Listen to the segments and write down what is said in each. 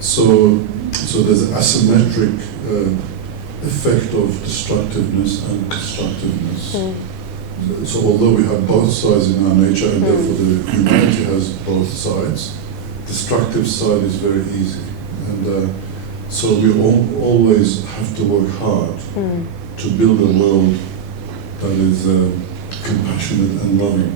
So there's an asymmetric effect of destructiveness and constructiveness. So although we have both sides in our nature, and therefore the humanity has both sides, destructive side is very easy. And so we always have to work hard to build a world that is compassionate and loving.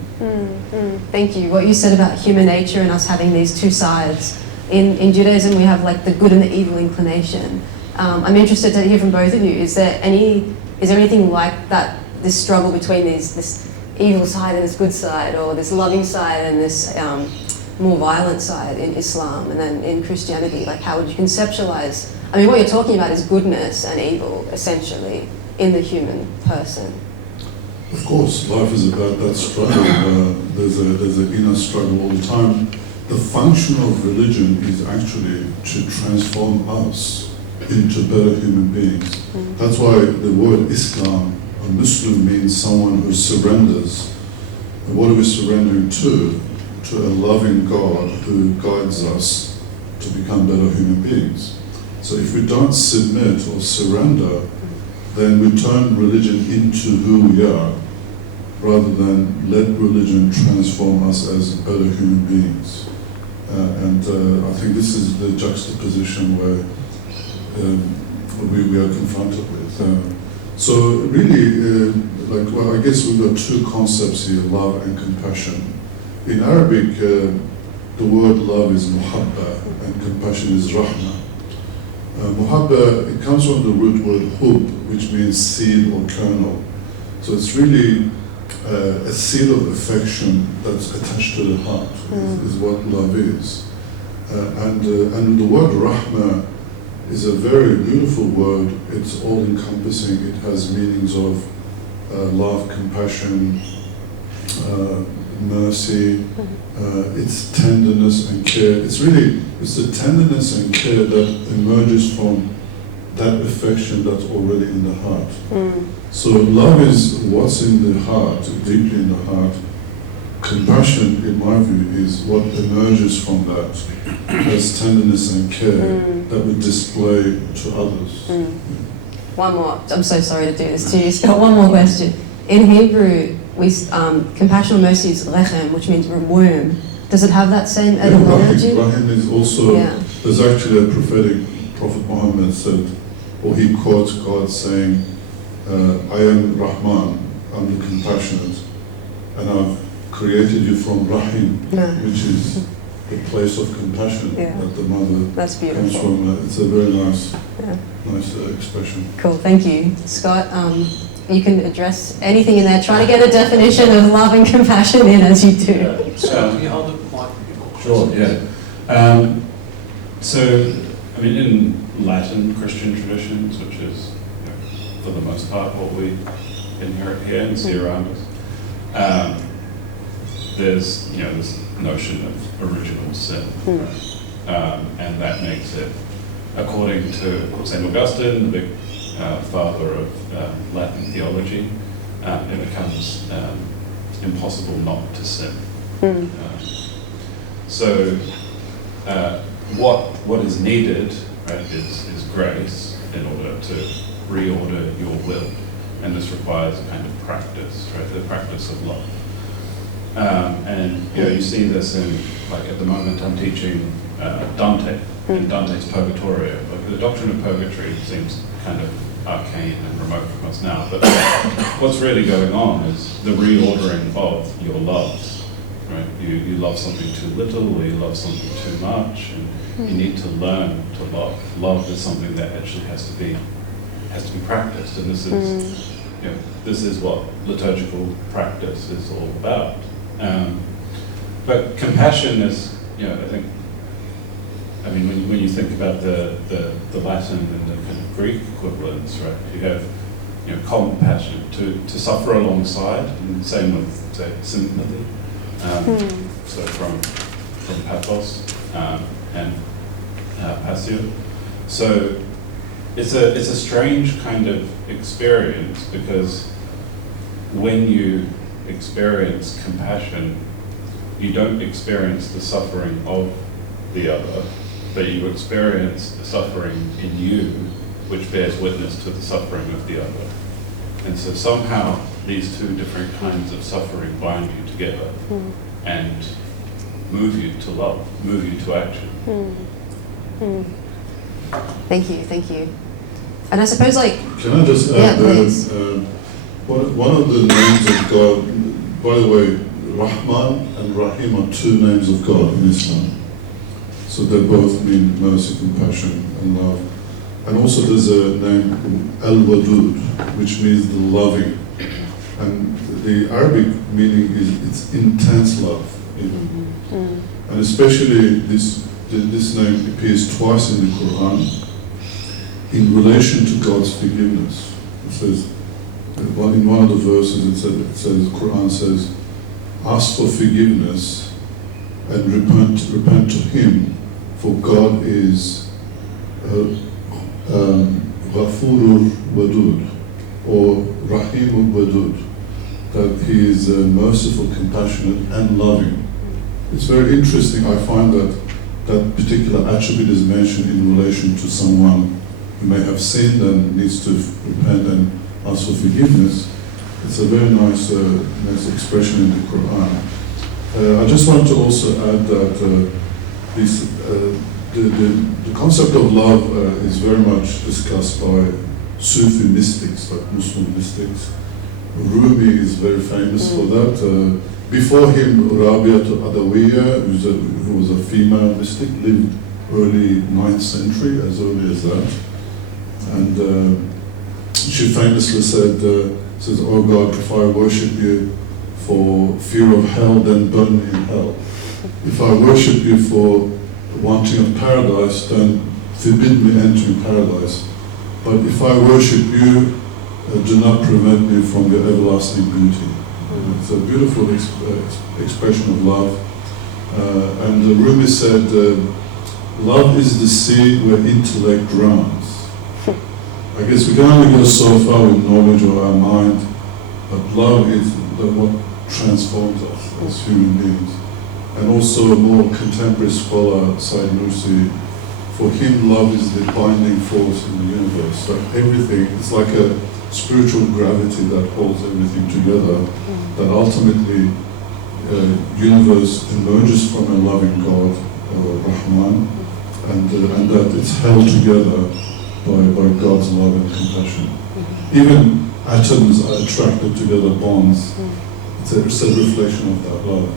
Thank you. What you said about human nature and us having these two sides. In Judaism, we have like the good and the evil inclination. I'm interested to hear from both of you. Is there anything like that? This struggle between this evil side and this good side, or this loving side and this more violent side in Islam, and then in Christianity? Like, how would you conceptualize? I mean, what you're talking about is goodness and evil, essentially, in the human person. Of course, life is about that struggle. There's an inner struggle all the time. The function of religion is actually to transform us into better human beings. That's why the word Islam, a Muslim, means someone who surrenders. And what are we surrendering to? To a loving God who guides us to become better human beings. So if we don't submit or surrender, then we turn religion into who we are, rather than let religion transform us as better human beings. I think this is the juxtaposition where we are confronted with. So really, I guess we've got two concepts here, love and compassion. In Arabic, the word love is muhabba and compassion is rahma. Muhabba, it comes from the root word hub, which means seed or kernel. So it's really a seed of affection that's attached to the heart, is what love is. And the word rahma is a very beautiful word. It's all-encompassing. It has meanings of love, compassion, mercy, it's tenderness and care. It's the tenderness and care that emerges from that affection that's already in the heart. So love is what's in the heart, deeply in the heart. Compassion, in my view, is what emerges from that as tenderness and care that we display to others. One more. I'm so sorry to do this to you, Scott. One more question. In Hebrew, compassion or mercy is lechem, which means worm. Does it have that same etymology? Rahim is also, there's actually a Prophet Muhammad said, or he quotes God saying, I am Rahman, I'm the compassionate, and I've created you from Rahim, which is the place of compassion that the mother That's beautiful. comes from. It's a very nice expression. Cool, thank you. Scott, you can address anything in there. Try to get a definition of love and compassion in as you do. Yeah. So, can you hold the mic? Sure, yeah. So, I mean, in Latin Christian traditions, which is, for the most part, what we inherit here and see around us, there's, this notion of original sin, right? And that makes it, according to St. Augustine, the big father of Latin theology, it becomes impossible not to sin. So what is needed, right, is grace in order to reorder your will, and this requires a kind of practice, right, the practice of love. And you see this in, like at the moment I'm teaching Dante, in Dante's Purgatorio. Like the doctrine of purgatory seems kind of arcane and remote from us now, but what's really going on is the reordering of your loves, right? You love something too little, or you love something too much, and you need to learn to love. Love is something that actually has to be practiced, and this is this is what liturgical practice is all about. But compassion is, I mean, when you think about the Latin and the kind of Greek equivalents, right? You have, compassion, to suffer alongside, and same with, say, sympathy. So from pathos and passio. So it's a strange kind of experience, because when you experience compassion, you don't experience the suffering of the other, but you experience the suffering in you, which bears witness to the suffering of the other. And so somehow these two different kinds of suffering bind you together and move you to love, move you to action. Thank you. And I suppose, like, can I just add that one of the names of God, by the way, Rahman and Rahim are two names of God in Islam. So they both mean mercy, compassion, and love. And also there's a name Al-Wadud, which means the loving. And the Arabic meaning is it's intense love. And especially this name appears twice in the Quran in relation to God's forgiveness. It says, in one of the verses it says, the Quran says, ask for forgiveness and repent to Him, for God is Ghafurur Wadud, or Rahimul Wadud, that He is merciful, compassionate, and loving. It's very interesting. I find that that particular attribute is mentioned in relation to someone who may have sinned and needs to repent and ask for forgiveness. It's a very nice expression in the Quran. I just want to also add that the concept of love is very much discussed by Sufi mystics, like Muslim mystics. Rumi is very famous for that. Before him, Rabi'at al-Adawiyya, who was a female mystic, lived early 9th century, as early as that. And she famously says, oh God, if I worship you for fear of hell, then burn me in hell. If I worship you for wanting of paradise, then forbid me entering paradise. But if I worship you, do not prevent me from your everlasting beauty. It's a beautiful expression of love. And Rumi said, love is the sea where intellect drowns. I guess we can only go so far with knowledge of our mind, but love is what transforms us as human beings. And also a more contemporary scholar, Said Nursi, for him love is the binding force in the universe. So everything, it's like a spiritual gravity that holds everything together, that ultimately universe emerges from a loving God, Rahman, and that it's held together by God's love and compassion. Even atoms are attracted together, bonds. It's a reflection of that love.